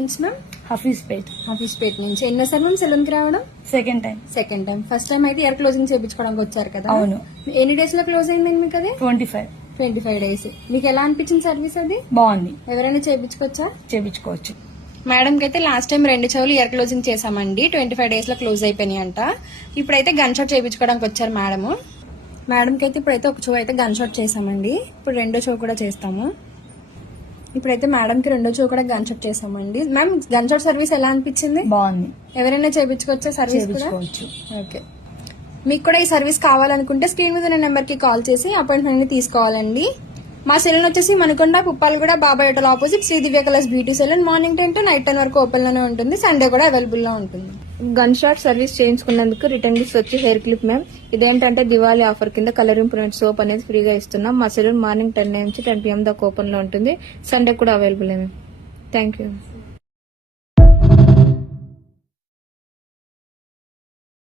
నుంచి మ్యామ్ హఫీజ్పేట్ నుంచి ఎన్నోసారి ma'am salon కి రావడం? Second time. ఫస్ట్ టైం అయితే ఇయర్ క్లోజింగ్ చేయించుకోవడానికి వచ్చారు కదా? అవును. ఎన్ని డేస్ లో క్లోజ్ అయిందండి మీకు అది? 25 డేస్. మీకు ఎలా అనిపించింది సర్వీస్ అది? బాగుంది. ఎవరైనా చేయించుకోవచ్చా? చేయించుకోవచ్చు. మేడం కి అయితే లాస్ట్ టైం 2 చెవులు ఇయర్ క్లోజింగ్ చేసామండి. 25 డేస్ లో క్లోజ్ అయిపోయినాయి అంట. ఇప్పుడైతే గన్ షాట్ చేయించుకోవడానికి వచ్చారు మేడం కి అయితే ఇప్పుడైతే ఒక చెవు అయితే గన్ షాట్ చేసామండి. ఇప్పుడు రెండో చెవు కూడా చేస్తాము. ఇప్పుడైతే మేడం కి రెండో చెవు కూడా గన్ షాట్ చేసామండి. మ్యామ్ గన్ షాట్ సర్వీస్ ఎలా అనిపించింది? బాగుంది. ఎవరైనా చేయించుకోవచ్చా సర్వీస్? చేయించుకోవచ్చు. ఓకే. మీకు కూడా ఈ సర్వీస్ కావాలనుకుంటే స్క్రీన్ మీద ఉన్న నెంబర్ కి కాల్ చేసి అపాయింట్మెంట్ తీసుకోవాలండి. మా సెలూన్ వచ్చేసి మనకొండ Puppalaguda Babai hotel opposite Shri Divya colours beauty salon. Morning 10 to night 10 వరకు ఓపెన్ లోనే ఉంటుంది. సండే కూడా అవైలబుల్ లో ఉంటుంది. గన్ షాట్ సర్వీస్ చేయించుకున్నందుకు రిటర్న్ గిఫ్ట్స్ వచ్చి హెయిర్ క్లిప్ మ్యామ్. ఇదేంటంటే దివాళీ ఆఫర్ కింద కలర్ ఇంప్రూవ్మెంట్ సోప్ అనేది ఫ్రీగా ఇస్తున్నాం. మా సెలూన్ మార్నింగ్ 10 నుంచి 10 PM దాకా ఓపెన్ లో ఉంటుంది. సండే కూడా అవైలబుల్ మ్యామ్. Thank you.